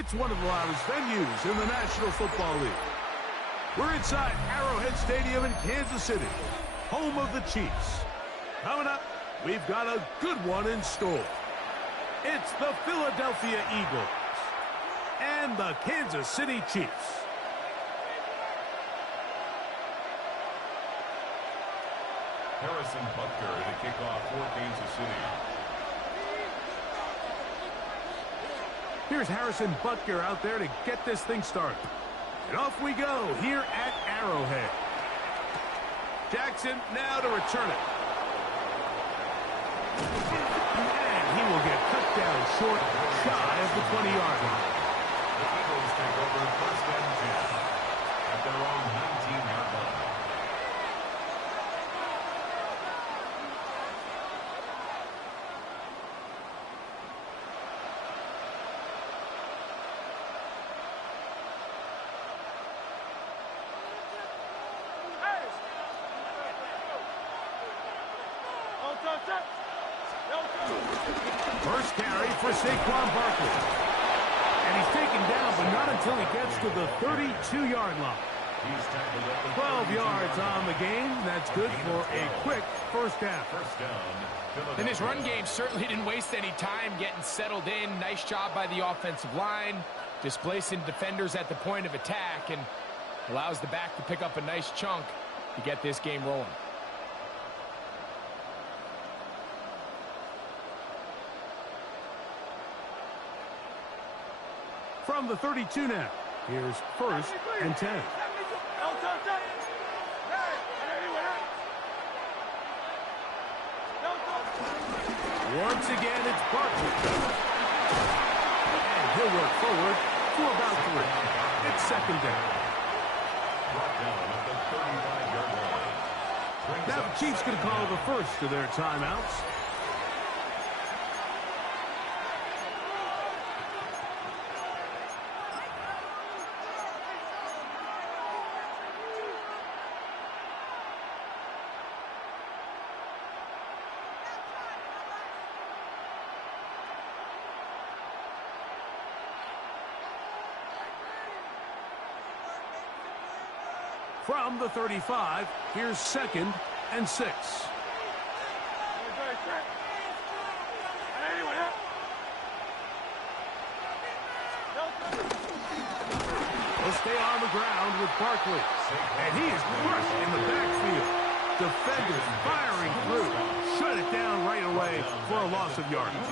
It's one of the loudest venues in the National Football League. We're inside Arrowhead Stadium in Kansas City, home of the Chiefs. Coming up, we've got a good one in store. It's the Philadelphia Eagles and the Kansas City Chiefs. Harrison Butker to kick off for Kansas City. Here's Harrison Butker out there to get this thing started. And off we go here at Arrowhead. Jackson now to return it. And he will get cut down short, shy of the 20-yard line. The Eagles take over first and 10 at their own 19-yard line. First carry for Saquon Barkley. And he's taken down, but not until he gets to the 32-yard line. 12 yards on the game. That's good for a quick first down. And his run game certainly didn't waste any time getting settled in. Nice job by the offensive line, displacing defenders at the point of attack, and allows the back to pick up a nice chunk to get this game rolling. From the 32 now, here's first and 10. Once again, it's Barkley. And he'll work forward to about 3. It's second down. Now the Chiefs going to call the first of their timeouts. From the 35, here's second and 6. He'll stay on the ground with Barkley. And he is crushed in the backfield. Defenders firing through. Shut it down right away for a loss of yardage.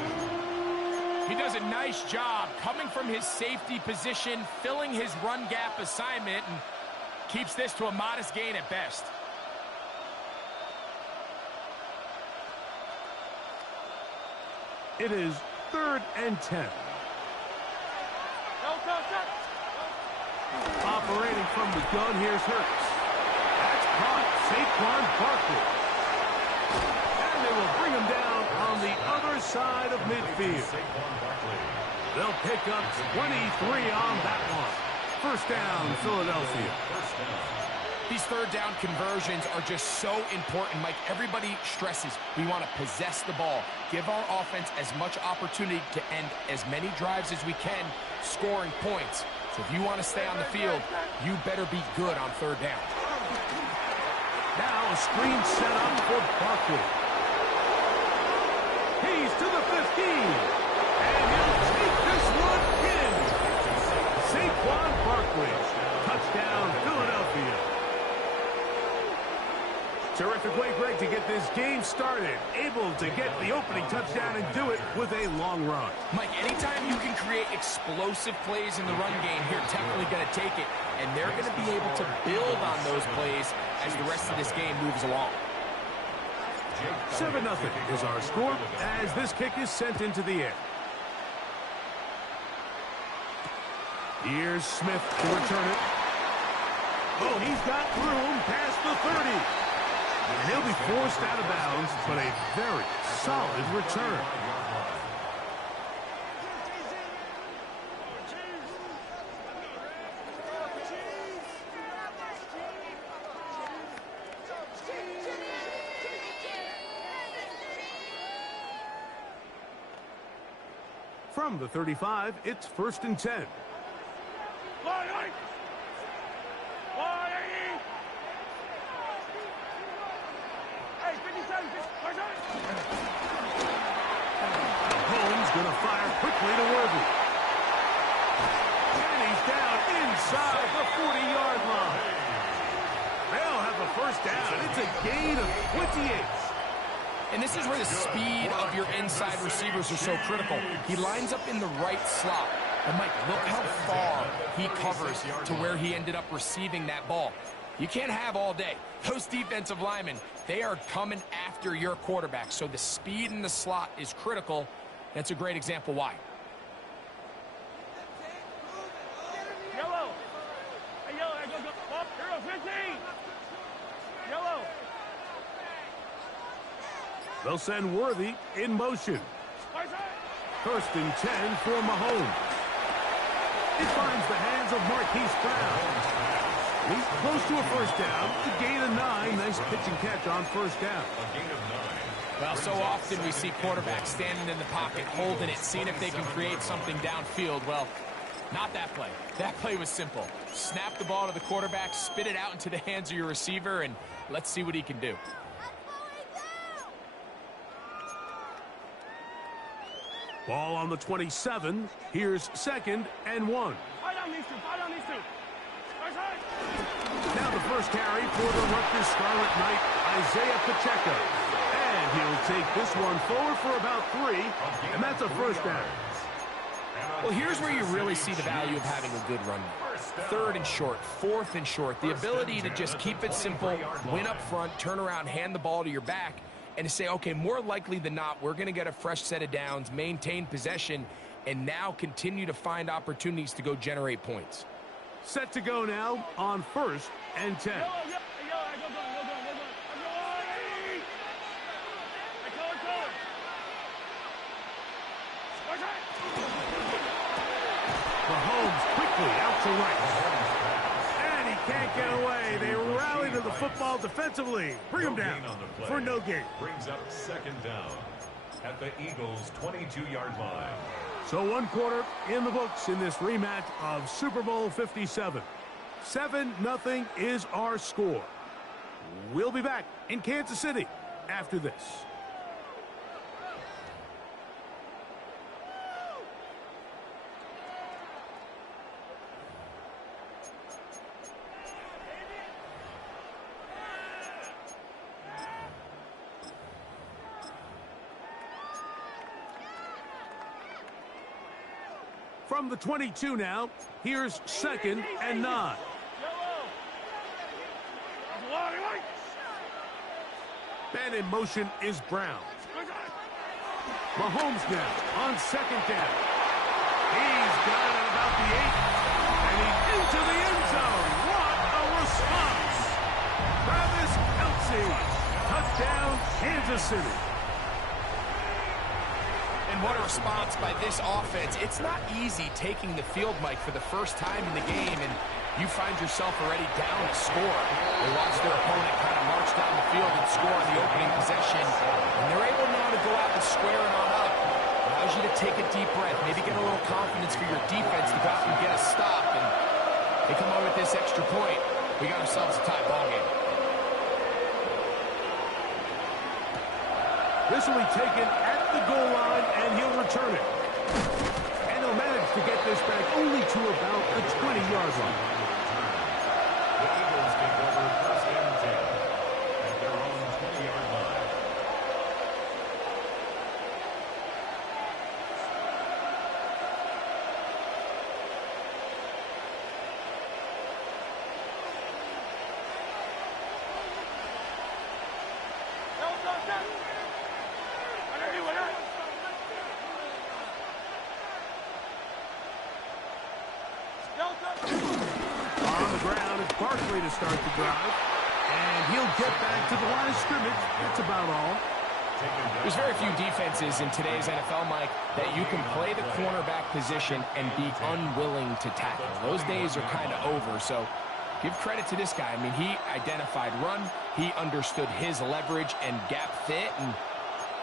He does a nice job coming from his safety position, filling his run gap assignment, and keeps this to a modest gain at best. It is third and 10. Operating from the gun, here's Hurts. That's caught. Saquon Barkley. And they will bring him down on the other side of midfield. They'll pick up 23 on that one. First down, Philadelphia. These third down conversions are just so important. Mike, everybody stresses we want to possess the ball, give our offense as much opportunity to end as many drives as we can, scoring points. So if you want to stay on the field, you better be good on third down. Now a screen set up for Barkley. He's to the 15. And he'll take this one in. Saquon Barkley. Touchdown, Philadelphia. Terrific way, Greg, to get this game started. Able to get the opening touchdown and do it with a long run. Mike, anytime you can create explosive plays in the run game, you're definitely going to take it. And they're going to be able to build on those plays as the rest of this game moves along. 7-0 is our score as this kick is sent into the air. Here's Smith to return it. Oh, he's got room past the 30. And he'll be forced out of bounds, but a very solid return. From the 35, it's 1st and 10. Holmes gonna fire quickly to Worthy. And he's down inside the 40-yard line. They'll have the first down. It's a gain of 28. And this is where the speed of your inside receivers are so critical. He lines up in the right slot. And Mike, look how far he covers to where he ended up receiving that ball. You can't have all day. Those defensive linemen, they are coming after your quarterback. So the speed in the slot is critical. That's a great example why. Yellow. Hey, yellow, go. Up, hero 15. Yellow. They'll send Worthy in motion. 1st and 10 for Mahomes. It finds the hands of Marquise Brown. He's close to a first down. A gain of 9. Nice pitch and catch on first down. Well, so often we see quarterbacks standing in the pocket, holding it, seeing if they can create something downfield. Well, not that play. That play was simple. Snap the ball to the quarterback, spit it out into the hands of your receiver, and let's see what he can do. Ball on the 27. Here's 2nd and 1. Fight on these two. Now the first carry for the Rutgers Scarlet Knight, Isaiah Pacheco. And he'll take this one forward for about 3, and that's a first down. Well, here's where you really see the value of having a good run. 3rd and short, 4th and short. The ability to just keep it simple, win up front, turn around, hand the ball to your back, and to say, okay, more likely than not, we're going to get a fresh set of downs, maintain possession, and now continue to find opportunities to go generate points. Set to go now on 1st and 10. Mahomes quickly out to right. And he can't get away. They rally to the football defensively. Bring him down for no gain. Brings up 2nd down at the Eagles' 22-yard line. So 1 quarter in the books in this rematch of Super Bowl 57. 7-0 is our score. We'll be back in Kansas City after this. From the 22 now, here's 2nd and 9. And in motion is Brown. Mahomes now on 2nd down. He's got it at about the 8. And he's into the end zone. What a response! Travis Kelce. Touchdown, Kansas City. And what a response by this offense. It's not easy taking the field, Mike, for the first time in the game, and you find yourself already down a score. They watch their opponent kind of march down the field and score on the opening possession, and they're able now to go out and square it on up. Allows you to take a deep breath, maybe get a little confidence for your defense to go out and get a stop, and they come out with this extra point. We got ourselves a tie ball game. This will be taken at the goal line, and he'll return it. And he'll manage to get this back only to about the 20-yard line. The Eagles take over 1st and 10 at their own 20-yard line. On the ground, it's Barkley to start the drive. And he'll get back to the line of scrimmage. That's about all. There's very few defenses in today's NFL, Mike, that you can play the cornerback position and be unwilling to tackle. Those days are kind of over, so give credit to this guy. I mean, he identified run, he understood his leverage and gap fit, and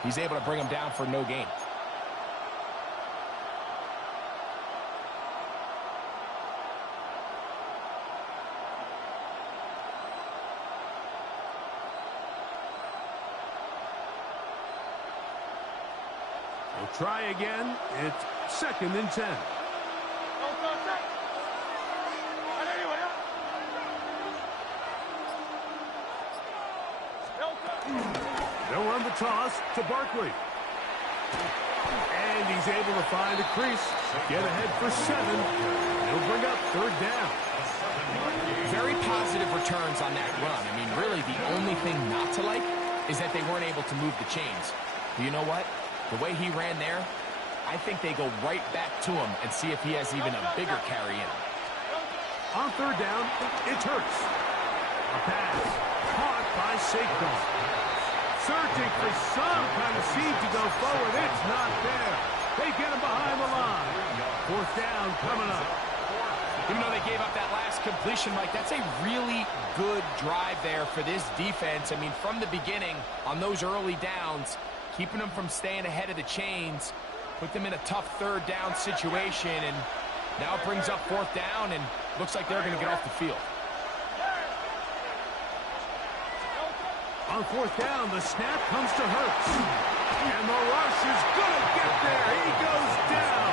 he's able to bring him down for no gain. We'll try again. It's 2nd and 10. They'll run the toss to Barkley. And he's able to find a crease. Get ahead for 7. He'll bring up 3rd down. Very positive returns on that run. I mean, really, the only thing not to like is that they weren't able to move the chains. But you know what? The way he ran there, I think they go right back to him and see if he has even a bigger carry in him. On 3rd down, it's Hurts. A pass caught by Saquon. Searching for some kind of seed to go forward. It's not there. They get him behind the line. 4th down coming up. Even though they gave up that last completion, Mike, that's a really good drive there for this defense. I mean, from the beginning, on those early downs, keeping them from staying ahead of the chains, put them in a tough 3rd down situation, and now it brings up 4th down, and looks like they're going to get off the field. On 4th down, the snap comes to Hurts. And the rush is going to get there. He goes down.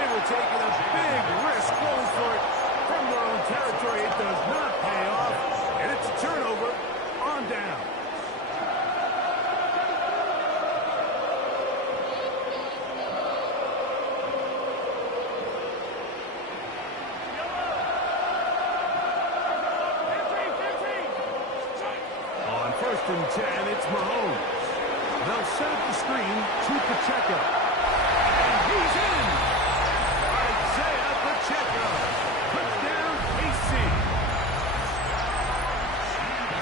They were taking a big risk going for it from their own territory. It does not pay off. And it's a turnover on down. On 1st and 10, it's Mahomes. They'll set up the screen to Pacheco. And he's in! Isaiah Pacheco. Touchdown, KC.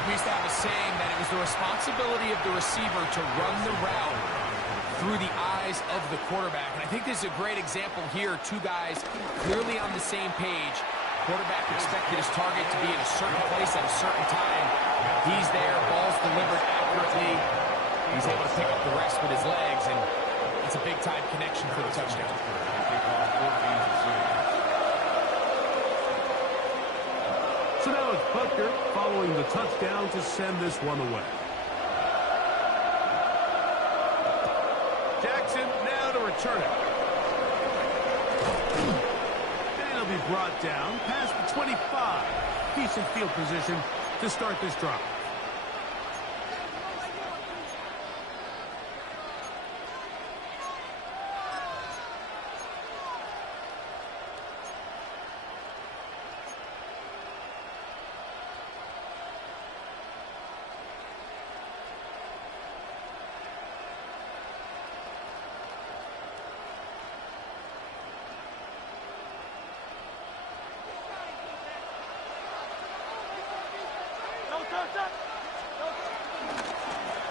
We used to have a saying that it was the responsibility of the receiver to run the route through the eyes of the quarterback. And I think this is a great example here. Two guys clearly on the same page. Quarterback expected his target to be in a certain place at a certain time. He's there, ball's delivered accurately. He's able to pick up the rest with his legs, and it's a big-time connection for the touchdown. So now it's Butker following the touchdown to send this one away. Jackson now to return it. And he'll be brought down past the 25. Decent field position to start this drive.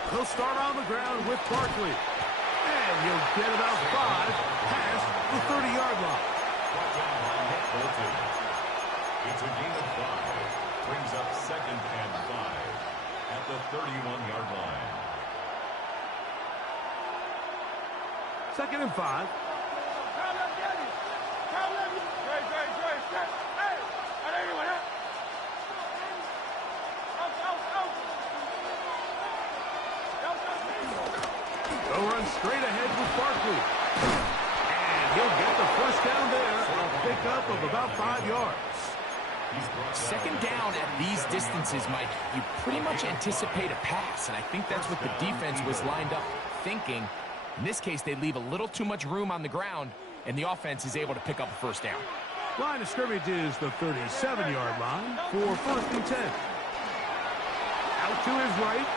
He'll start on the ground with Barkley. And he'll get about 5 past the 30-yard line. It's a gain of 5. Brings up 2nd and 5 at the 31-yard line. 2nd and 5. They'll run straight ahead with Barkley. And he'll get the 1st down there. A pickup of about 5 yards. 2nd down at these distances, Mike, you pretty much anticipate a pass, and I think that's what the defense was lined up thinking. In this case, they leave a little too much room on the ground, and the offense is able to pick up a 1st down. Line of scrimmage is the 37-yard line for 1st and 10. Out to his right.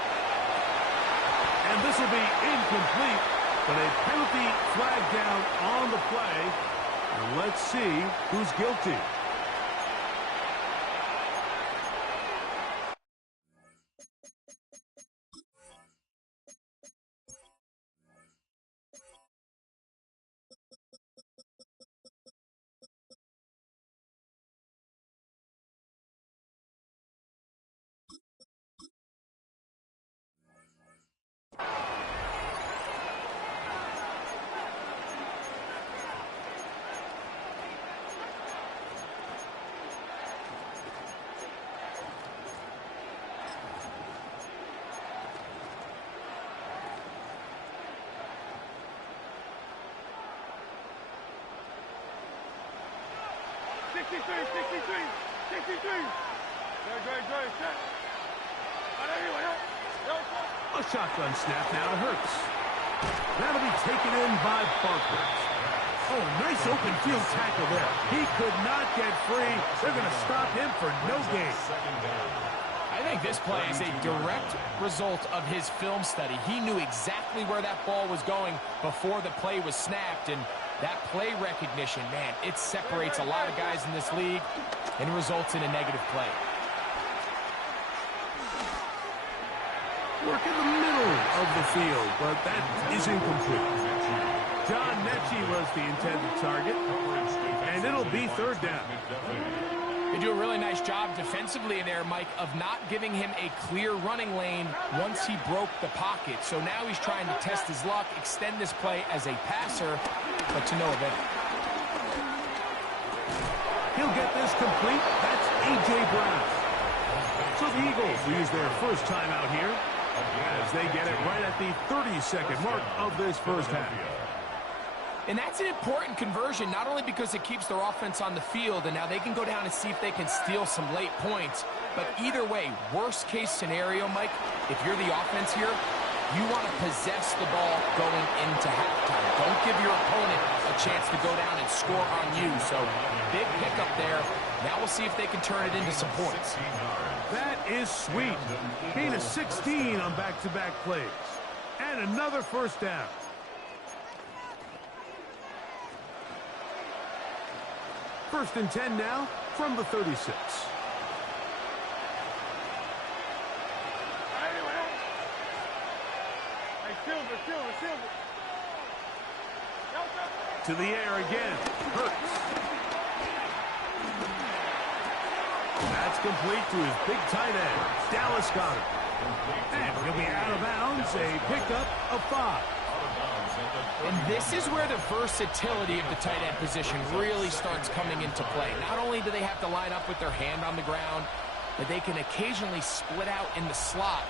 And this will be incomplete, but a penalty flag down on the play. And let's see who's guilty. A shotgun snap now to Hurts. That'll be taken in by Barkley. Oh, nice open field tackle there. He could not get free. They're going to stop him for no gain. I think this play is a direct result of his film study. He knew exactly where that ball was going before the play was snapped, and that play recognition, man, it separates a lot of guys in this league and results in a negative play. Work in the middle of the field, but that is incomplete. John Mechie was the intended target, and it'll be third down. They do a really nice job defensively there, Mike, of not giving him a clear running lane once he broke the pocket. So now he's trying to test his luck, extend this play as a passer, but to no avail. He'll get this complete. That's A.J. Brown. So the Eagles use their first timeout here as they get it right at the 30-second mark of this first half. And that's an important conversion, not only because it keeps their offense on the field, and now they can go down and see if they can steal some late points. But either way, worst-case scenario, Mike, if you're the offense here, you want to possess the ball going into halftime. Don't give your opponent a chance to go down and score on you. So big pickup there. Now we'll see if they can turn it into some points. That is sweet. Gain of 16 on back-to-back plays. And another first down. First and 10 now from the 36. To the air again. Hurts. That's complete to his big tight end, Dallas Goedert. And he'll be out of bounds, a pickup of 5. And this is where the versatility of the tight end position really starts coming into play. Not only do they have to line up with their hand on the ground, but they can occasionally split out in the slot.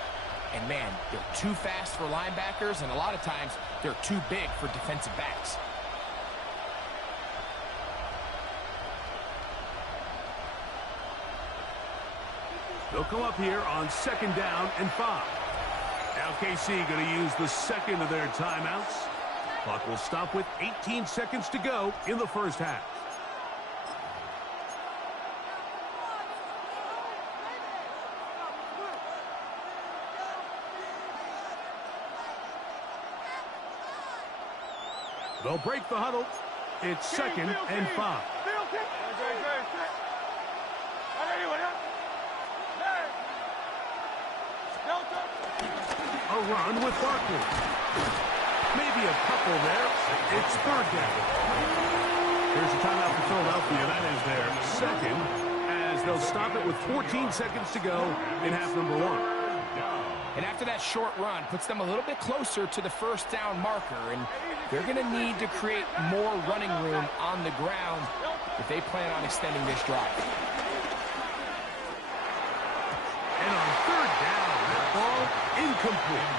And man, they're too fast for linebackers, and a lot of times they're too big for defensive backs. They'll come up here on second down and 5. Now KC going to use the second of their timeouts. Clock will stop with 18 seconds to go in the first half. They'll break the huddle. It's second and 5. A run with Barkley. Maybe a couple there. It's third down. Here's a timeout for Philadelphia. That is their second, as they'll stop it with 14 seconds to go in half number 1. And after that short run, puts them a little bit closer to the first down marker, and they're going to need to create more running room on the ground if they plan on extending this drive. And on third down, that ball incomplete.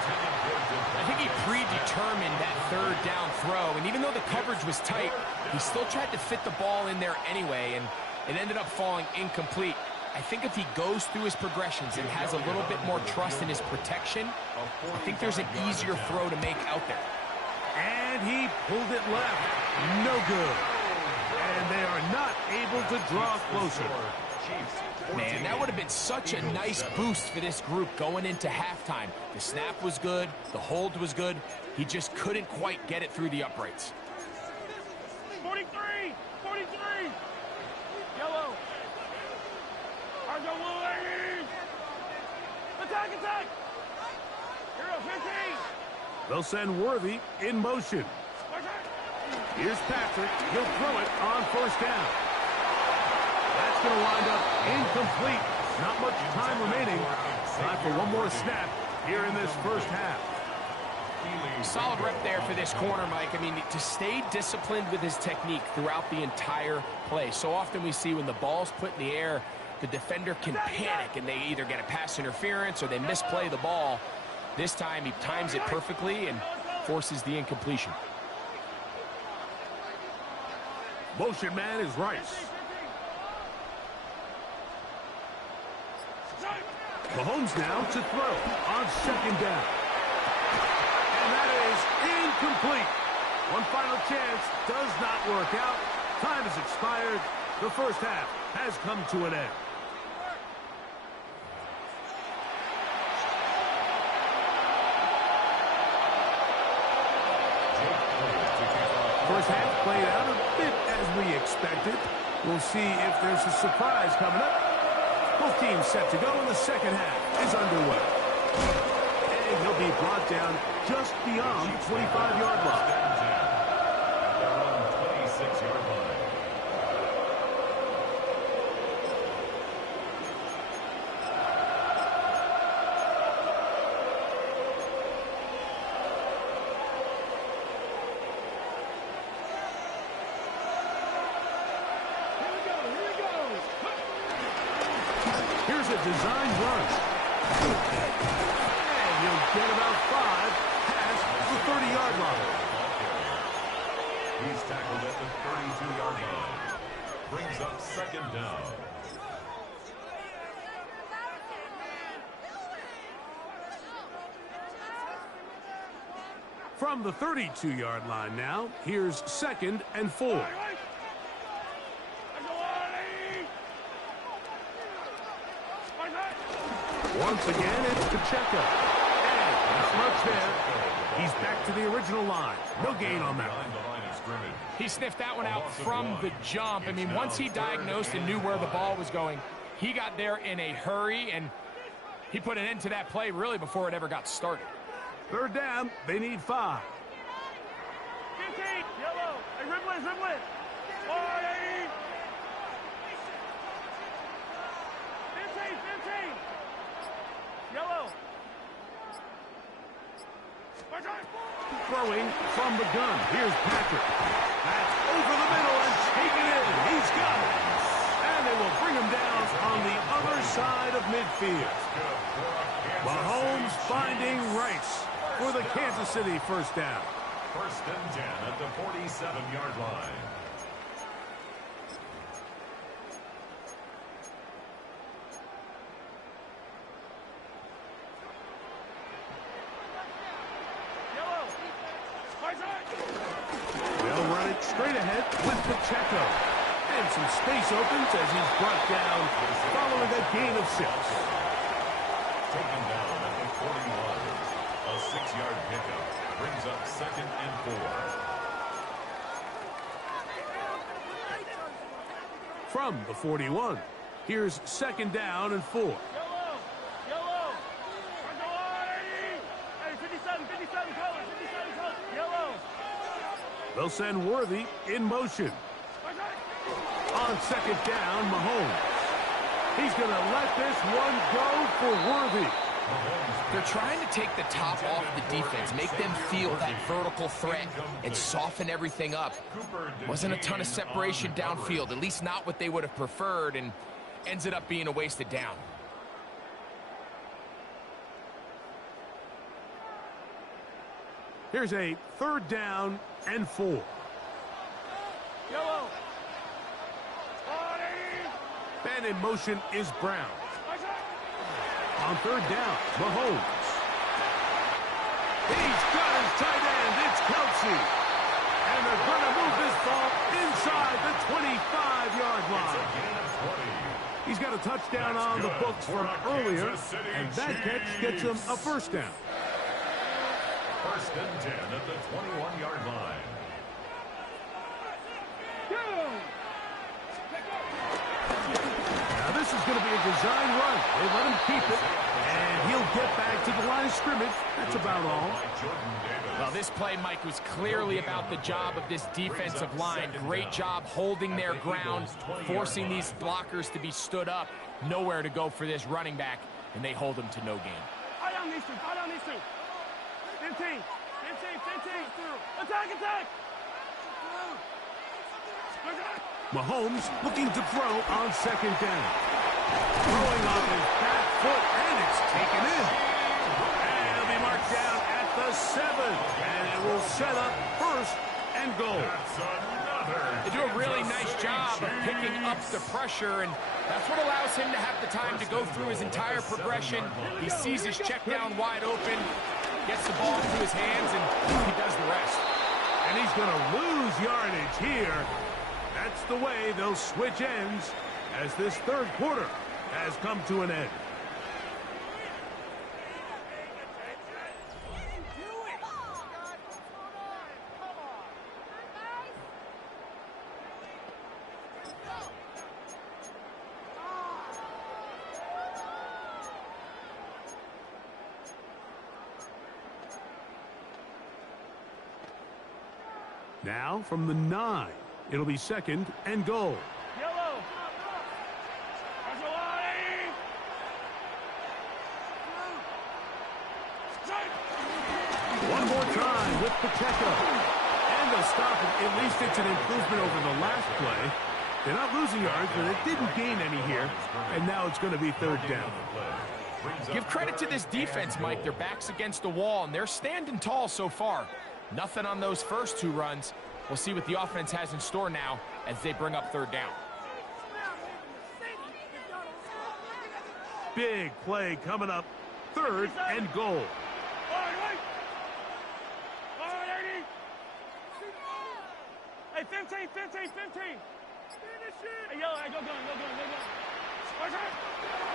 I think he predetermined that third down throw, and even though the coverage was tight, he still tried to fit the ball in there anyway, and it ended up falling incomplete. I think if he goes through his progressions and has a little bit more trust in his protection, I think there's an easier throw to make out there. And he pulled it left. No good. And they are not able to draw closer. Man, that would have been such a nice boost for this group going into halftime. The snap was good. The hold was good. He just couldn't quite get it through the uprights. 43! 43! Yellow! Argo Louis! Attack, attack! Hero 15! They'll send Worthy in motion. Here's Patrick. He'll throw it on first down. That's going to wind up incomplete. Not much time remaining. Time for one more snap here in this first half. Solid rep there for this corner, Mike. I mean, to stay disciplined with his technique throughout the entire play. So often we see when the ball's put in the air, the defender can panic and they either get a pass interference or they misplay the ball. This time he times it perfectly and forces the incompletion. Motion man is Rice. Mahomes now to throw on second down. And that is incomplete. One final chance does not work out. Time has expired. The first half has come to an end. First half played out a bit as we expected. We'll see if there's a surprise coming up. Both teams set to go, and the second half is underway. And he'll be brought down just beyond the 25-yard line. Their own 26-yard line. Here's a design run. And he'll get about 5 past the 30-yard line. He's tackled at the 32-yard line. Brings up second down. From the 32-yard line now, here's 2nd and 4. Once again, it's Pacheco. And not much there. He's back to the original line. No gain on that one. He sniffed that one out from the jump. I mean, once he diagnosed and knew where the ball was going, he got there in a hurry, and he put an end to that play really before it ever got started. Third down, they need 5. 15, yellow. Hey, Ripley, Ripley. 40. 15, 15. Yellow. Throwing from the gun. Here's Patrick. That's over the middle and taken in. He's got it. And they will bring him down on the other side of midfield. Mahomes finding Rice for the Kansas City first down. First and 10 at the 47-yard line. They'll run it straight ahead with Pacheco. And some space opens as he's brought down following a gain of 6. Taken down at the 41. A 6-yard pickup brings up second and 4. From the 41, here's 2nd down and 4. Yellow. Yellow. Hey, 57, 57 colors, 57 colors. Yellow. They'll send Worthy in motion. On 2nd down, Mahomes. He's going to let this one go for Worthy. They're trying to take the top off the defense, make them feel that vertical threat, and soften everything up. Wasn't a ton of separation downfield, at least not what they would have preferred, and ends it up being a wasted down. Here's a 3rd down and 4. Yellow. 40. And in motion is Brown. On 3rd down, Mahomes. He's got his tight end. It's Kelsey. And they're going to move this ball inside the 25-yard line. He's got a touchdown on the books from earlier, and that catch gets him a first down. First and 10 at the 21-yard line. Now this is going to be a design run. They let him keep it, and he'll get back to the line of scrimmage. That's about all. Well, this play, Mike, was clearly about the job of this defensive line. Great job holding their ground, forcing these blockers to be stood up. Nowhere to go for this running back, and they hold him to no gain. Fight on these two. Fight on these two. 15. 15. 15. Attack, attack. Mahomes looking to throw on 2nd down. Throwing off his back foot, and it's taken in. And it'll be marked down at the 7. And it will set up 1st and goal. That's They do a really nice job of picking up the pressure, and that's what allows him to have the time to go through his entire progression. He sees his check down wide open, gets the ball into his hands, and he does the rest. And he's going to lose yardage here. That's the way they'll switch ends as this third quarter has come to an end. Now from the 9, it'll be 2nd and goal. Yellow. One more time with Pacheco. And they'll stop it. At least it's an improvement over the last play. They're not losing yards, but it didn't gain any here. And now it's going to be 3rd down. Give credit to this defense, Mike. Their back's against the wall, and they're standing tall so far. Nothing on those first 2 runs. We'll see what the offense has in store now as they bring up 3rd down. Big play coming up. 3rd and goal. Hey, 15. Hey, yo, go.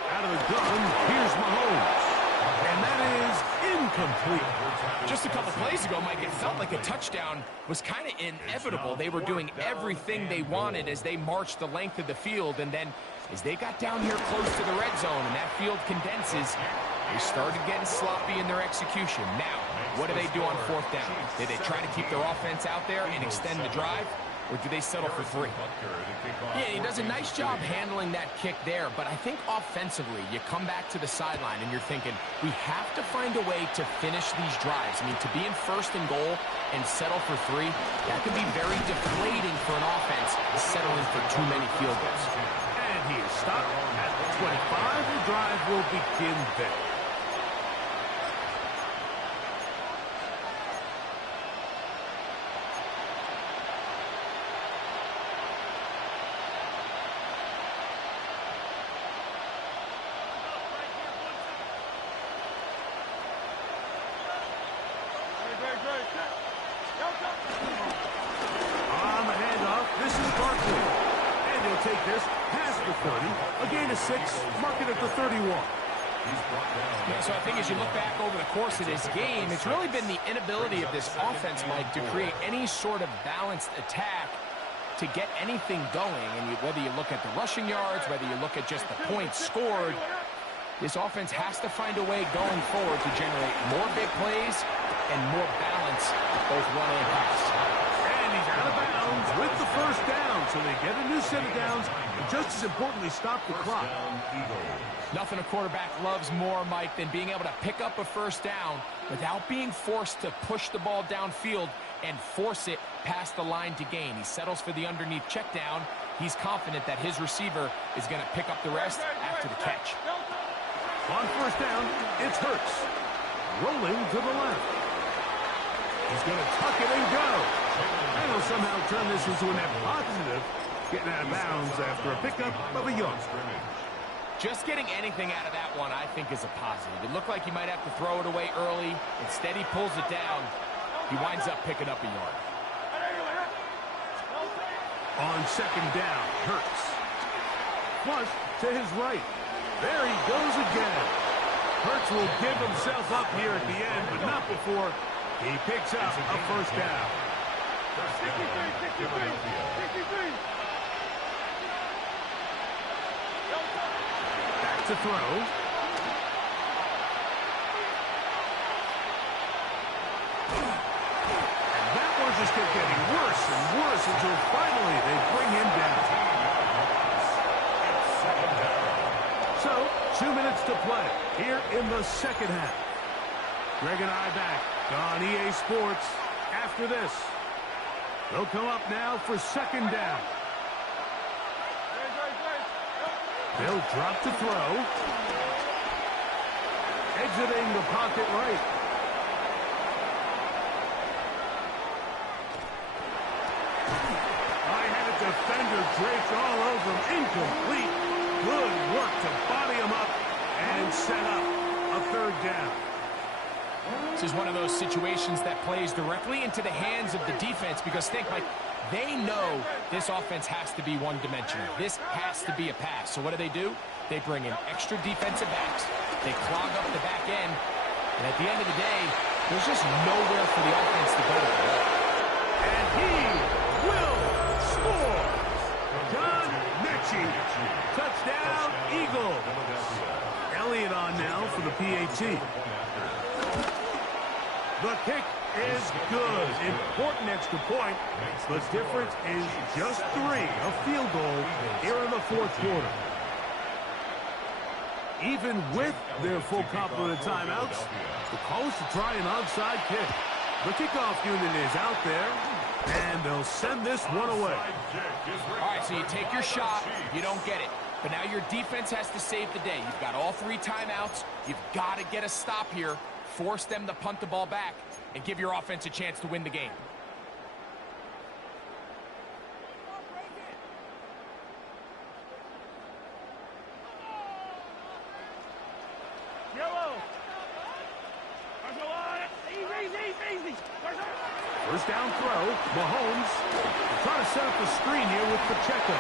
Out of the gun, here's Mahomes. And that is incomplete. Just a couple plays ago, Mike, it felt like a touchdown was kind of inevitable. They were doing everything they wanted as they marched the length of the field, and then as they got down here close to the red zone and that field condenses, they started getting sloppy in their execution. Now, what do they do on 4th down? Did they try to keep their offense out there and extend the drive, or do they settle for 3? Yeah, he does a nice job handling that kick there, but I think offensively, you come back to the sideline and you're thinking, we have to find a way to finish these drives. I mean, to be in 1st and goal and settle for 3, that can be very deflating for an offense settling for too many field goals. And he is stopped at the 25. The drive will begin there. On the handoff, this is Barkley. And he'll take this past the 30. A gain of 6, mark it at the 31. Yeah, so I think as you look back over the course of this game, it's really been the inability of this offense, Mike, to create any sort of balanced attack to get anything going. And whether you look at the rushing yards, whether you look at just the points scored, this offense has to find a way going forward to generate more big plays and more balance with both run and pass. And he's out of bounds with the 1st down. So they get a new set of downs, and just as importantly, stop the clock. Nothing a quarterback loves more, Mike, than being able to pick up a 1st down without being forced to push the ball downfield and force it past the line to gain. He settles for the underneath check down. He's confident that his receiver is going to pick up the rest after the catch. On 1st down, it's Hurts. Rolling to the left. He's going to tuck it and go. And he'll somehow turn this into a net positive, getting out of bounds after a pickup of a yard. Just getting anything out of that one, I think, is a positive. It looked like he might have to throw it away early. Instead, he pulls it down. He winds up picking up a yard. On 2nd down, Hurts. Flush to his right. There he goes again. Hurts will give himself up here at the end, but not before he picks up a 1st down. 63. Back to throw. And that one just kept getting worse and worse until finally they bring him down. So, 2 minutes to play here in the 2nd half. Greg and I back on EA Sports after this. They'll come up now for 2nd down. They'll drop to throw. Exiting the pocket right. defender draped all over him. Incomplete. Good work to body him up and set up a third down. This is one of those situations that plays directly into the hands of the defense because think, Mike, they know this offense has to be one-dimensional. This has to be a pass. So what do? They bring in extra defensive backs. They clog up the back end. And at the end of the day, there's just nowhere for the offense to go with the ball. And he will score. John Mechie. Touchdown, Eagles. Elliott on now for the PAT. The kick is good. Important extra point. The difference is just 3. A field goal here in the fourth quarter. Even with their full complement of timeouts, the call is to try an onside kick. The kickoff unit is out there, and they'll send this one away. All right, so you take your shot, you don't get it. But now your defense has to save the day. You've got all 3 timeouts. You've got to get a stop here, force them to punt the ball back, and give your offense a chance to win the game. First down throw. Mahomes trying to set up the screen here with Pacheco.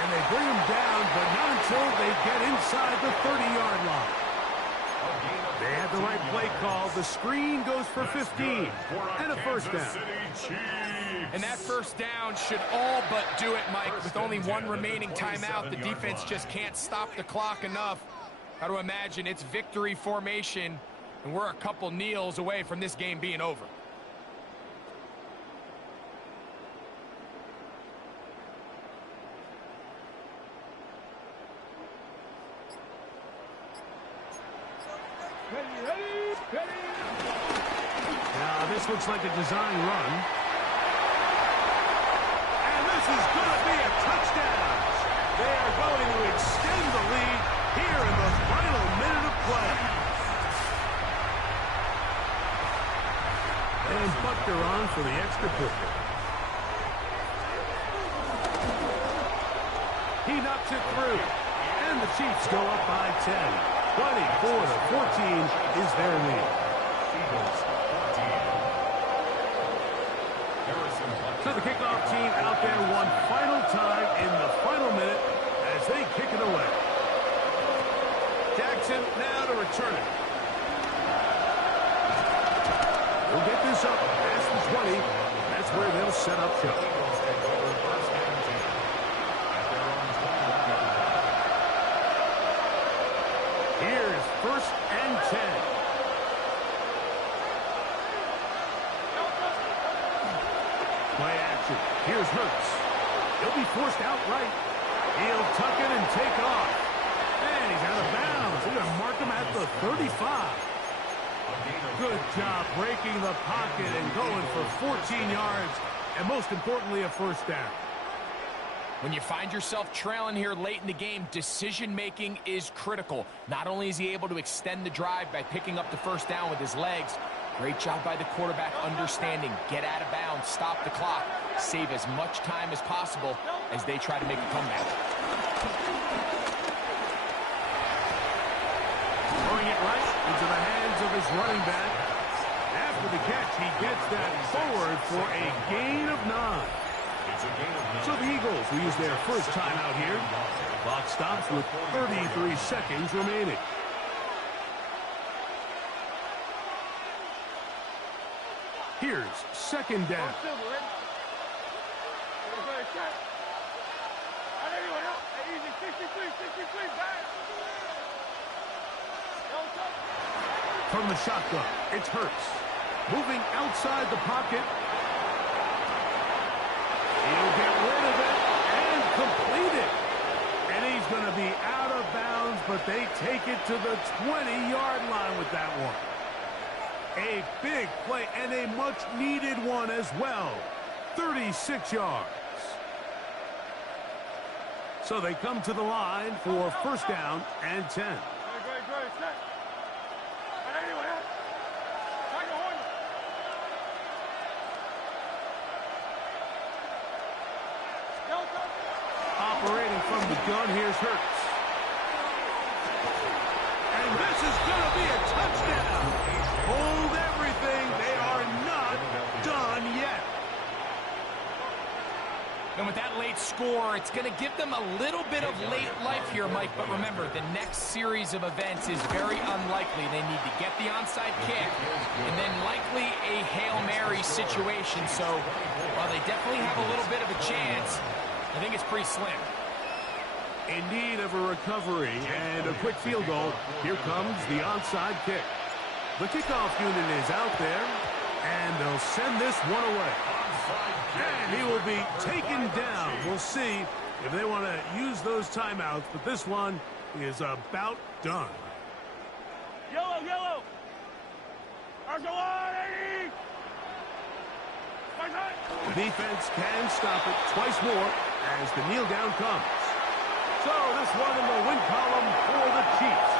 And they bring him down, but not until they get inside the 30-yard line. They had the right play call. The screen goes for 15 and a first down. And that first down should all but do it, Mike. With only 1 remaining timeout, the defense just can't stop the clock enough. Got to imagine it's victory formation, and we're a couple kneels away from this game being over. Now, this looks like a design run. And this is going to be a touchdown. They are going to extend the lead here in the final minute of play. And Buckner on for the extra point. He knocks it through. And the Chiefs go up by 10. 24-14 is their lead. So the kickoff team out there one final time in the final minute as they kick it away. Jackson now to return it. We'll get this up past the 20. That's where they'll set up shop. Here's 1st and 10. Play action. Here's Hurts. He'll be forced outright. He'll tuck it and take off. And he's out of bounds. They're going to mark him at the 35. Good job breaking the pocket and going for 14 yards. And most importantly, a first down. When you find yourself trailing here late in the game, decision-making is critical. Not only is he able to extend the drive by picking up the first down with his legs, great job by the quarterback understanding, get out of bounds, stop the clock, save as much time as possible as they try to make a comeback. Throwing it right into the hands of his running back. After the catch, he gets that forward for a gain of 9. So the Eagles will use their first timeout here. Clock stops with 33 seconds remaining. Here's 2nd down. From the shotgun, it's Hurts. Moving outside the pocket. He'll get rid of it and complete it. And he's going to be out of bounds, but they take it to the 20-yard line with that one. A big play and a much-needed one as well. 36 yards. So they come to the line for 1st down and 10. shotgun. Here's Hurts. And this is going to be a touchdown. Hold everything. They are not done yet. And with that late score, it's going to give them a little bit of late life here, Mike. But remember, the next series of events is very unlikely. They need to get the onside kick and then likely a Hail Mary situation. So while they definitely have a little bit of a chance, I think it's pretty slim. In need of a recovery and a quick field goal. Here comes the onside kick. The kickoff unit is out there, and they'll send this one away. And he will be taken down. We'll see if they want to use those timeouts, but this one is about done. Yellow, yellow. The defense can stop it twice more as the kneel down comes. So this one in the win column for the Chiefs.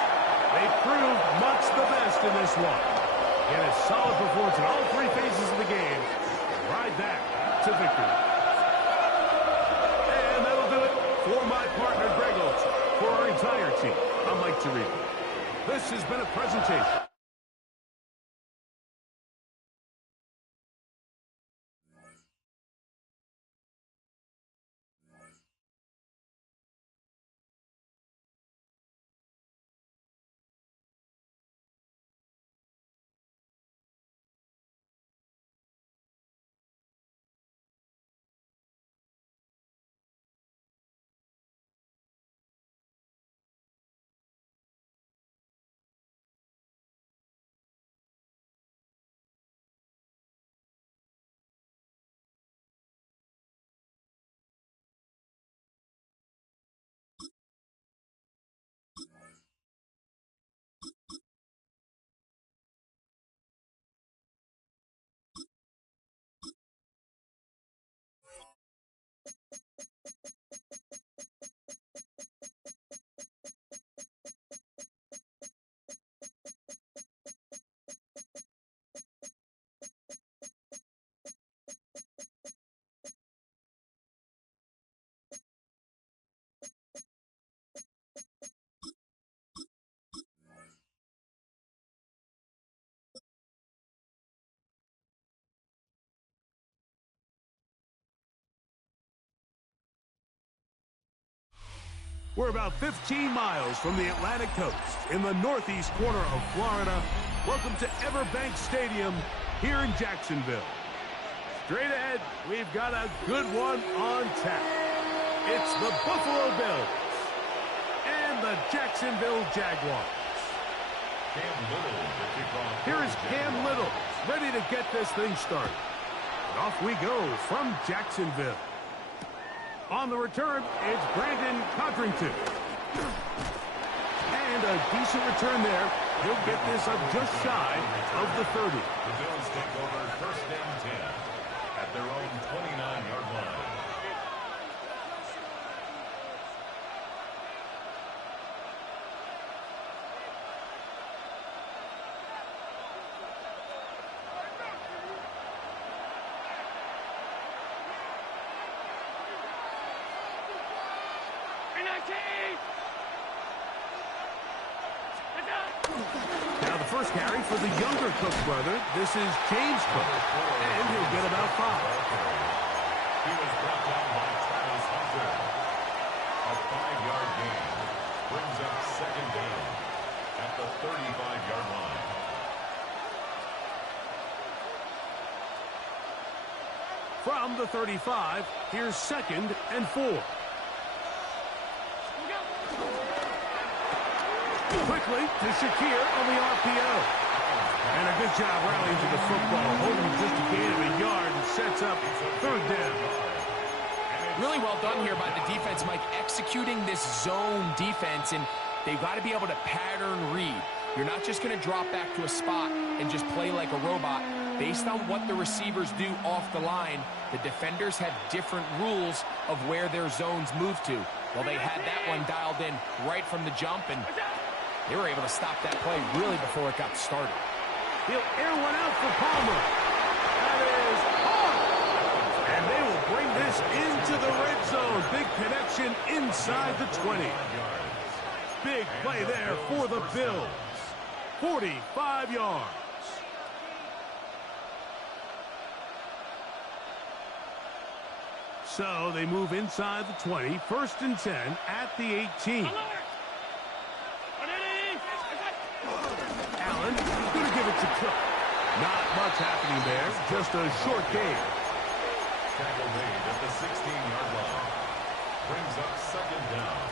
They proved much the best in this one. Get a solid performance in all three phases of the game. Ride that to victory. And that'll do it for my partner Greg Oates. For our entire team, I'm Mike Tirico. This has been a presentation. We're about 15 miles from the Atlantic coast in the northeast corner of Florida. Welcome to Everbank Stadium here in Jacksonville. Straight ahead, we've got a good one on tap. It's the Buffalo Bills and the Jacksonville Jaguars. Here is Cam Little, ready to get this thing started. And off we go from Jacksonville. On the return, it's Brandon Codrington. And a decent return there. He'll get this up just shy of the 30. The Bills take over first and 10 at their own 29-yard line. Now the first carry for the younger Cook brother. This is James Cook, and he'll get about 5. He was brought down by Travis Hunter. A 5-yard gain brings up second down at the 35-yard line. From the 35, here's 2nd and 4. Quickly to Shakir on the RPO. And a good job rallying to the football. Holding just a gain of a yard and sets up 3rd down. Really well done here by the defense, Mike, executing this zone defense, and they've got to be able to pattern read. You're not just going to drop back to a spot and just play like a robot. Based on what the receivers do off the line, the defenders have different rules of where their zones move to. Well, they had that one dialed in right from the jump, and they were able to stop that play really before it got started. He'll air one out for Palmer. That is hard. And they will bring this pass into the red zone. Big connection inside the 20. Big play there for the Bills. 45 yards. So they move inside the 20. 1st and 10 at the 18. Allen going to give it to Cook. Not much happening there. Just a short game. Tackle made at the 16-yard line. Brings up 2nd down.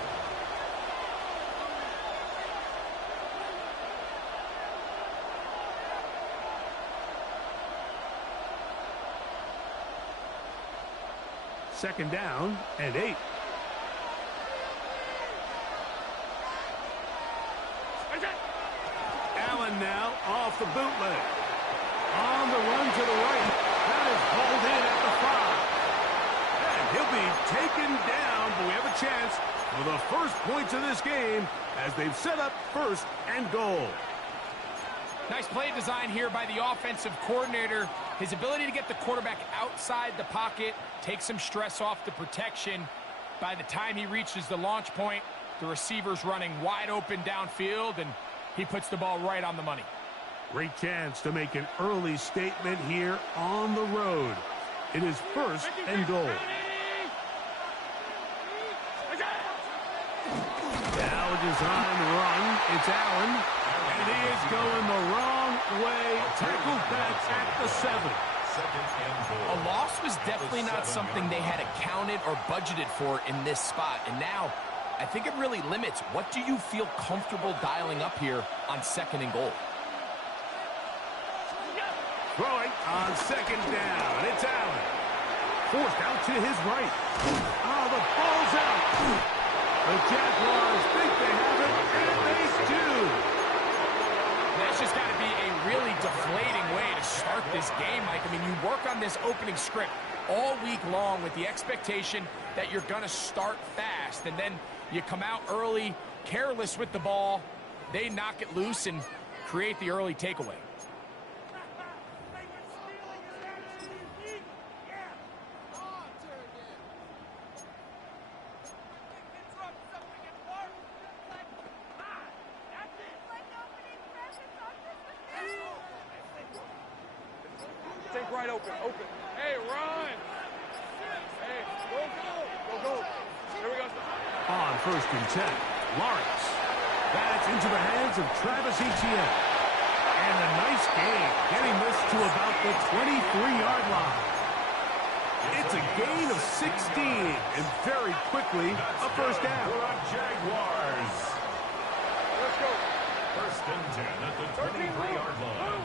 Second down and 8. Allen now off the bootleg. On the run to the right. That is hauled in at the 5. And he'll be taken down, but we have a chance for the first points of this game as they've set up 1st and goal. Nice play design here by the offensive coordinator. His ability to get the quarterback outside the pocket, take some stress off the protection. By the time he reaches the launch point, the receiver's running wide open downfield, and he puts the ball right on the money. Great chance to make an early statement here on the road. It is 1st and goal. Now a designed run. It's Allen. And he is going the wrong way. Tackled back at the 7. A loss was definitely not something they had accounted or budgeted for in this spot. And now, I think it really limits. What do you feel comfortable dialing up here on 2nd and goal? Throwing on 2nd down. It's Allen. Forced out to his right. Oh, the ball's out. The Jaguars think they have it, and they do. That's just got to be a really deflating way to start this game, Mike. I mean, you work on this opening script all week long with the expectation that you're going to start fast, and then you come out early, careless with the ball. They knock it loose and create the early takeaway. Right open. Hey, run. Hey, go. Here we go. On 1st and 10, Lawrence. That's into the hands of Travis Etienne. And a nice gain, getting this to about the 23-yard line. It's a gain of 16, and very quickly, a 1st down. Jaguars. Let's go. 1st and 10 at the 23-yard line.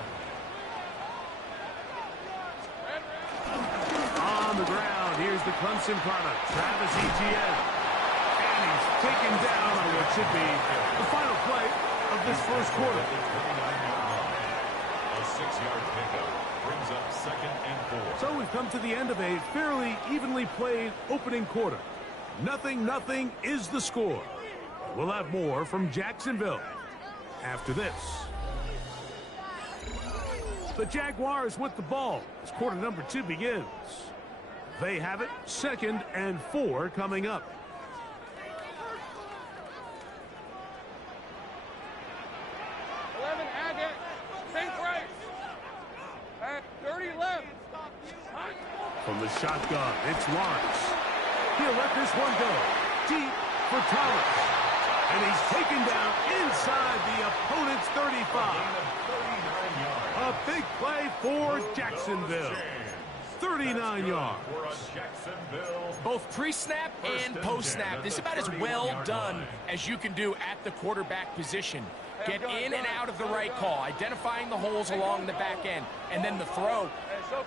On the ground, here's the Clemson product, Travis Etienne. And he's taken down on what should be the final play of this 1st quarter. A 6-yard pickup brings up 2nd and 4. So we've come to the end of a fairly evenly played opening quarter. 0-0 is the score. We'll have more from Jacksonville after this. The Jaguars with the ball as quarter number 2 begins. They have it 2nd and 4 coming up. From the shotgun, it's Lawrence. He'll let this one go. Deep for Thomas. And he's taken down inside the opponent's 35. A big play for Jacksonville. 39 yards. Both pre-snap and post-snap. This is about as well done as you can do at the quarterback position. Get in and out of the right call, identifying the holes along the back end, and then the throw.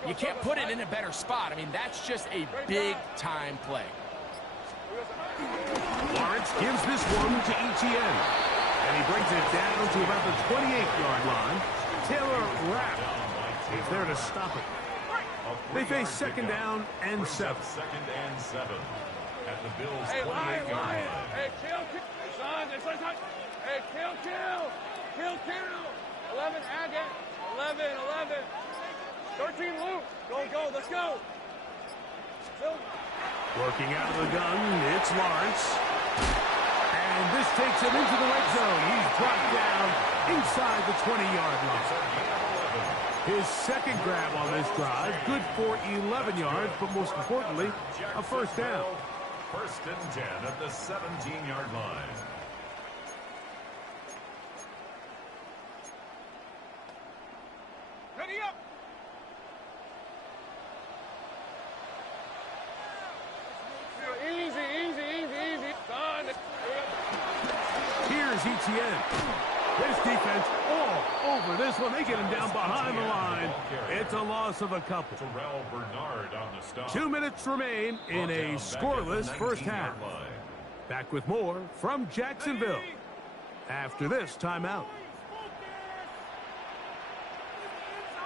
You can't put it in a better spot. I mean, that's just a big-time play. Lawrence gives this one to Etienne. And he brings it down to about the 28-yard line. Taylor Rapp is there to stop it. They face 2nd down and 7. 2nd and 7 at the Bills' 28-yard line. Hey, kill. Hey, kill. 11, Agate. 11. 13, Luke. Go, let's go. Working out of the gun, it's Lawrence. And this takes him into the red zone. He's brought down inside the 20-yard line. His second grab on this drive, good for 11 yards, but most importantly, a first down. First and 10 at the 17-yard line. Ready up. Easy. Done. Here's Etienne. This defense all over this one. They get him down behind the line. It's a loss of a couple. Terrell Bernard on the stop. 2 minutes remain in a scoreless first half. Back with more from Jacksonville after this timeout.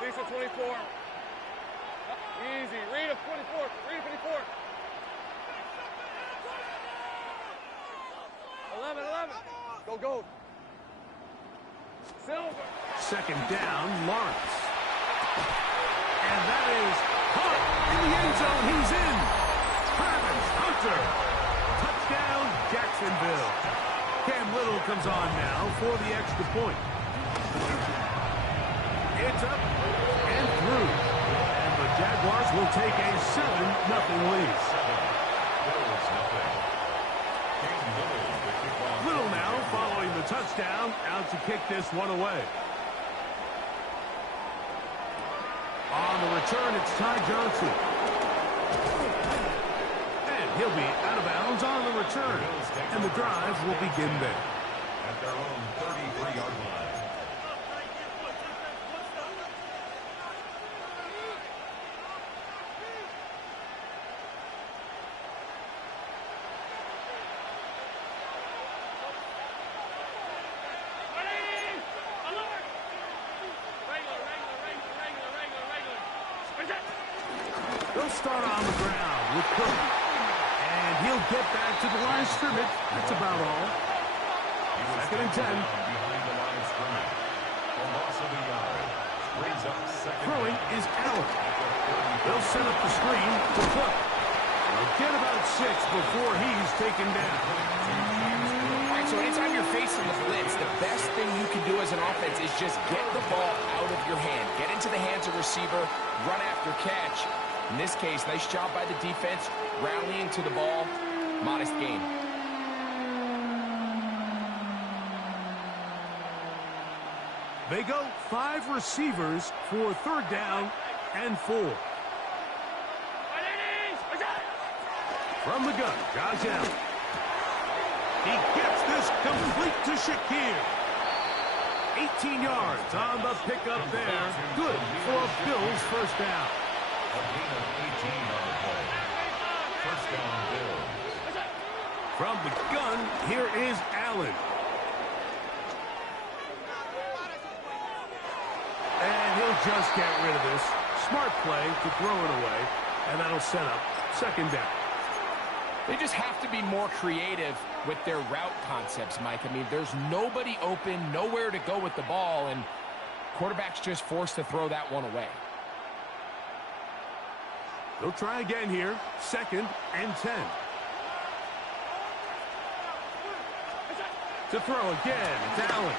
These are 24. Easy. Read of 24. Read of 24. 11. Go. Silver. Second down, Lawrence. And that is caught in the end zone. He's in. Travis Hunter. Touchdown, Jacksonville. Cam Little comes on now for the extra point. It's up and through. And the Jaguars will take a 7-0 lead. Little now following the touchdown, out to kick this one away. On the return, it's Ty Johnson. And he'll be out of bounds on the return. And the drive will begin there. At their own 33-yard line. They'll start on the ground with Cook. And he'll get back to the line of scrimmage. That's about all. Second and 10. Behind the line of scrimmage. A loss of a yard. Brings up second. Throwing is Allen. They'll set up the screen to Cook. They'll get about 6 before he's taken down. All right, so anytime you're facing the blitz, the best thing you can do as an offense is just get the ball out of your hand. Get into the hands of receiver, run after catch. In this case, nice job by the defense, rallying to the ball. Modest gain. They go 5 receivers for third down and 4. From the gun, Josh Allen. He gets this complete to Shakir. 18 yards on the pickup there. Good for a Bills first down. A gain of 18 on the play. First down, Bills. From the gun, here is Allen. And he'll just get rid of this. Smart play to throw it away. And that'll set up second down. They just have to be more creative with their route concepts, Mike. I mean, there's nobody open, nowhere to go with the ball, and quarterback's just forced to throw that one away. They'll try again here. Second and 10. To throw again, it's Allen.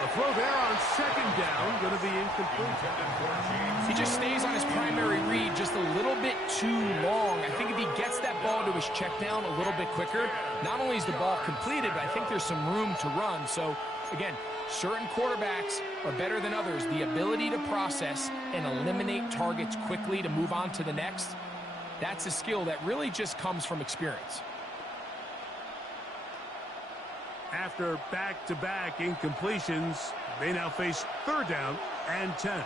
A throw there on second down, going to be incomplete. He just stays on his primary read just a little bit too long. I think if he gets that ball to his check down a little bit quicker, not only is the ball completed, but I think there's some room to run. So, again, certain quarterbacks are better than others. The ability to process and eliminate targets quickly to move on to the next, that's a skill that really just comes from experience. After back-to-back incompletions, they now face third down and 10.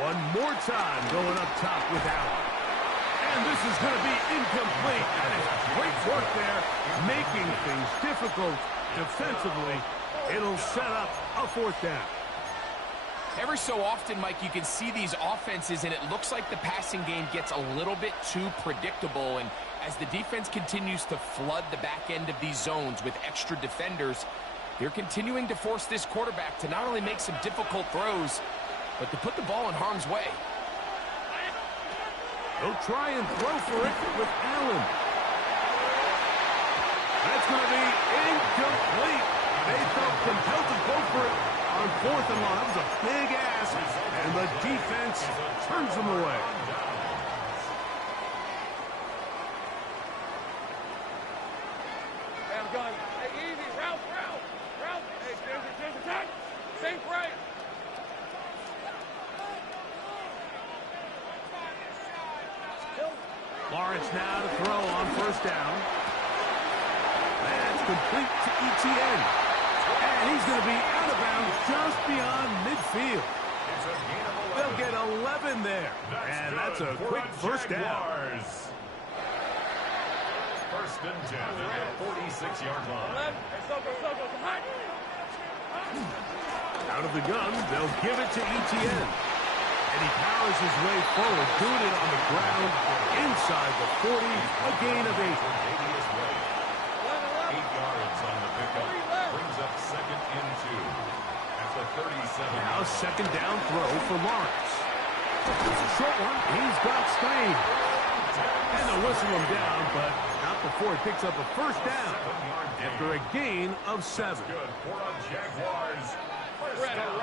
One more time going up top with Allen. And this is going to be incomplete. That is great work there, making things difficult defensively. It'll set up a fourth down. Every so often, Mike, you can see these offenses, and it looks like the passing game gets a little bit too predictable. And as the defense continues to flood the back end of these zones with extra defenders, they're continuing to force this quarterback to not only make some difficult throws, but to put the ball in harm's way. He'll try and throw for it with Allen. That's going to be incomplete. They felt compelled to go for it on 4th and long. That was a big ask, and the defense turns them away. Hey, I'm going. Hey, easy. Route. Hey, change attack. Think right. Lawrence now to throw on 1st down. That's complete to Etienne. And he's going to be out of bounds just beyond midfield. They'll get 11 there. And that's a quick 1st down. 1st and 10 at the 46-yard line. Out of the gun, they'll give it to Etienne. And he powers his way forward, doing it on the ground inside the 40, a gain of 8. 8 yards on the pickup. Brings up 2nd and 2 at the 37. Now 2nd down throw for Lawrence. It's a short one. He's got Spain. And they'll whistle him down, but not before he picks up a 1st down after a gain of 7. Good for a Jaguars. First down.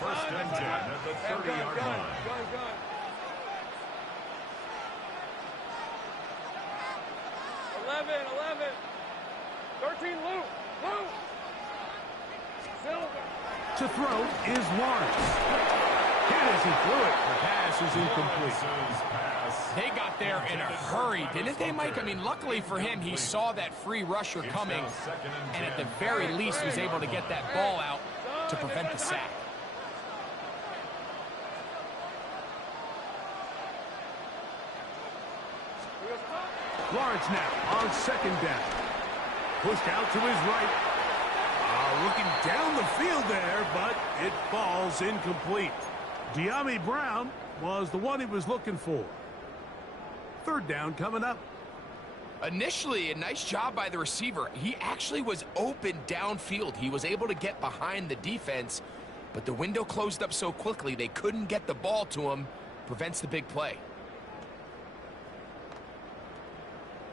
1st and 10 at the 30-yard line. 11. 13, Luke. Silver. To throw is Lawrence. Hit as he threw it. The pass is incomplete. They got there in a hurry, didn't they, Mike? I mean, luckily for him, he saw that free rusher coming, and at the very least was able to get that ball out to prevent the sack. Lawrence now on 2nd down. Pushed out to his right. Looking down the field there, but it falls incomplete. De'Ami Brown was the one he was looking for. 3rd down coming up. Initially, a nice job by the receiver. He actually was open downfield. He was able to get behind the defense, but the window closed up so quickly they couldn't get the ball to him. Prevents the big play.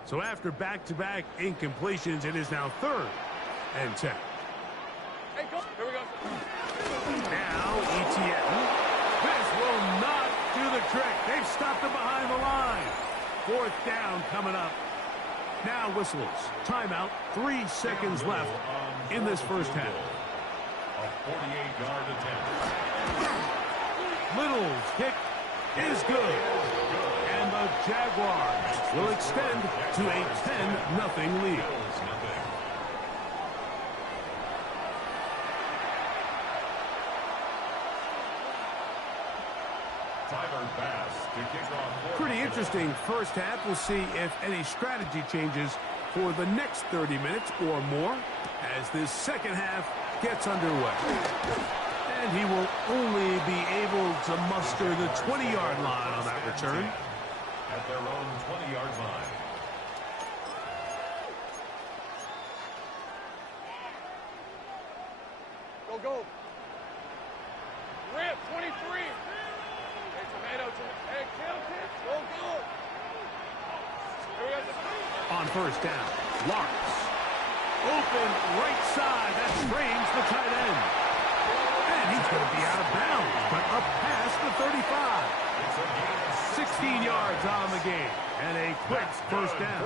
So after back-to-back incompletions, it is now 3rd and 10. Hey, go. Here we go. Now Etienne. This will not do the trick. They've stopped him behind the line. 4th down coming up. Now whistles. Timeout. 3 seconds left in this 1st half. A 48-yard attempt. Little's kick is good. And the Jaguars will extend to a 10-0 lead. Pretty interesting 1st half. We'll see if any strategy changes for the next 30 minutes or more as this 2nd half gets underway. And he will only be able to muster the 20-yard line on that return. At their own 20-yard line. Go. Rip, 23. Hey, tomato. Hey, kill. Go. On 1st down, Lawrence. Open right side. That strains the tight end. And he's going to be out of bounds, but up past the 35. 16 yards on the game. And a quick 1st down.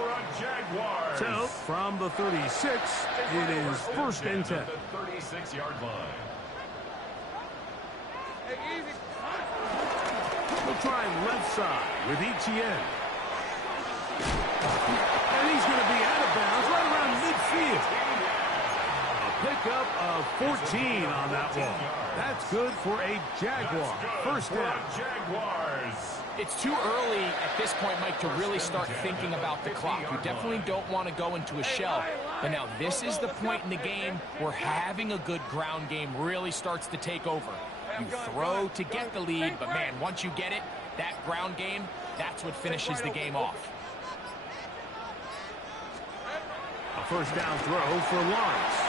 So, from the 36, it is 1st and 10. The 36-yard line. Hey, easy. We'll try left side with Etienne. And he's going to be out of bounds right around midfield. A pickup of 14 on that one. That's good for a Jaguar. 1st down. Jaguars. It's too early at this point, Mike, to really start thinking about the clock. You definitely don't want to go into a shell. But now this is the point in the game where having a good ground game really starts to take over. You throw to get the lead, but man, once you get it, that ground game, that's what finishes the game off. A 1st down throw for Lawrence.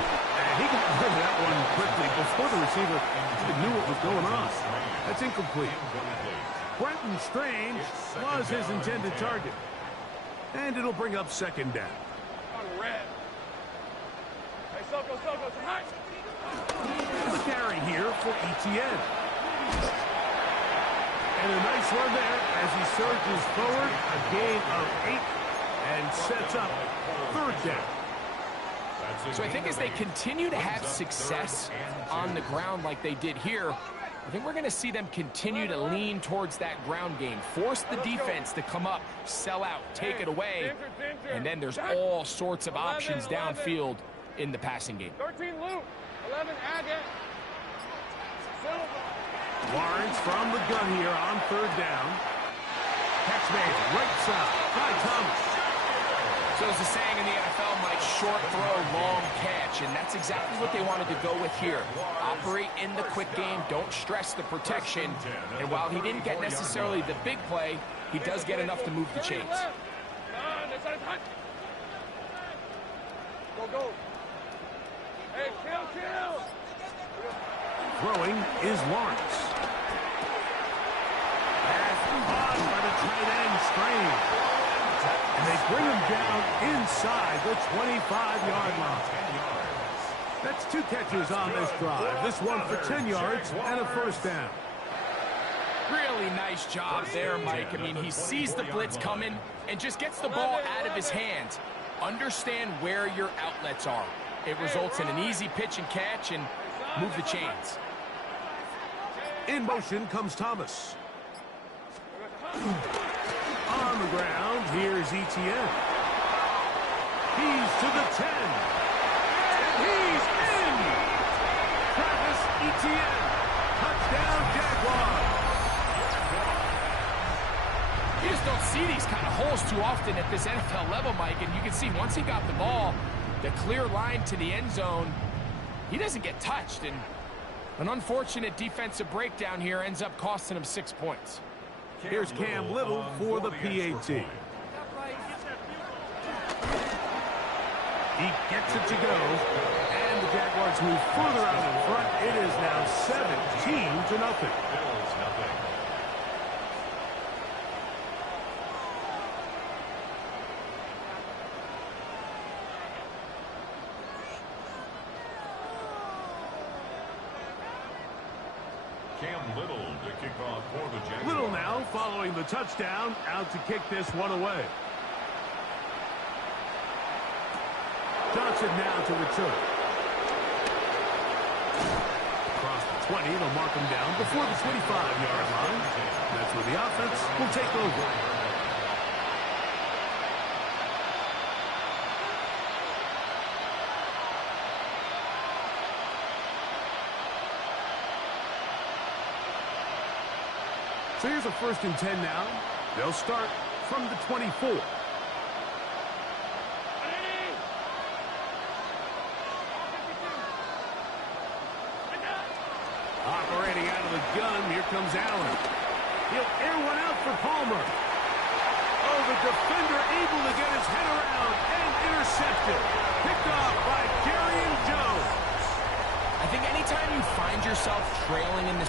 And he got rid of that one quickly before the receiver even knew what was going on. That's incomplete. Brenton Strange was his intended target. And it'll bring up second down. The carry here for Etienne. And a nice run there as he surges forward, a gain of 8, and sets up third down. So I think as they continue to have success on the ground like they did here, I think we're going to see them continue to lean towards that ground game. Force the defense to come up, sell out, take it away, and then there's all sorts of options downfield in the passing game. 13 Luke, 11 Agate. Lawrence from the gun here on third down. Catch made right side by Thomas. So as the saying in the NFL, Mike, short throw, long catch, and that's exactly what they wanted to go with here. Operate in the quick game, don't stress the protection, and while he didn't get necessarily the big play, he does get enough to move the chains. Go, go. Hey, kill. Throwing is Lawrence. Pass caught by the tight end, Strange. And they bring him down inside the 25-yard line. That's 2 catches on this drive. This one for 10 yards and a first down. Really nice job there, Mike. I mean, he sees the blitz coming and just gets the ball out of his hands. Understand where your outlets are. It results in an easy pitch and catch and move the chains. In motion comes Thomas. On the ground, here's Etienne. He's to the 10. And he's in! Travis Etienne. Touchdown, Jaguars. You just don't see these kind of holes too often at this NFL level, Mike. And you can see once he got the ball, the clear line to the end zone, he doesn't get touched. And an unfortunate defensive breakdown here ends up costing him 6 points. Here's Cam Little for the PAT. He gets it to go. And the Jaguars move further out in front. It is now 17-0. Cam Little to kick off for the Jaguars. Little now following the touchdown, out to kick this one away. Johnson now to return. Across the 20, they'll mark him down before the 25-yard line. That's where the offense will take over. So here's a 1st and 10 now. They'll start from the 24. Operating out of the gun, here comes Allen. He'll air one out for Palmer. Oh, the defender able to get his head around and intercepted. Picked off by Darian Jones. I think anytime you find yourself trailing in this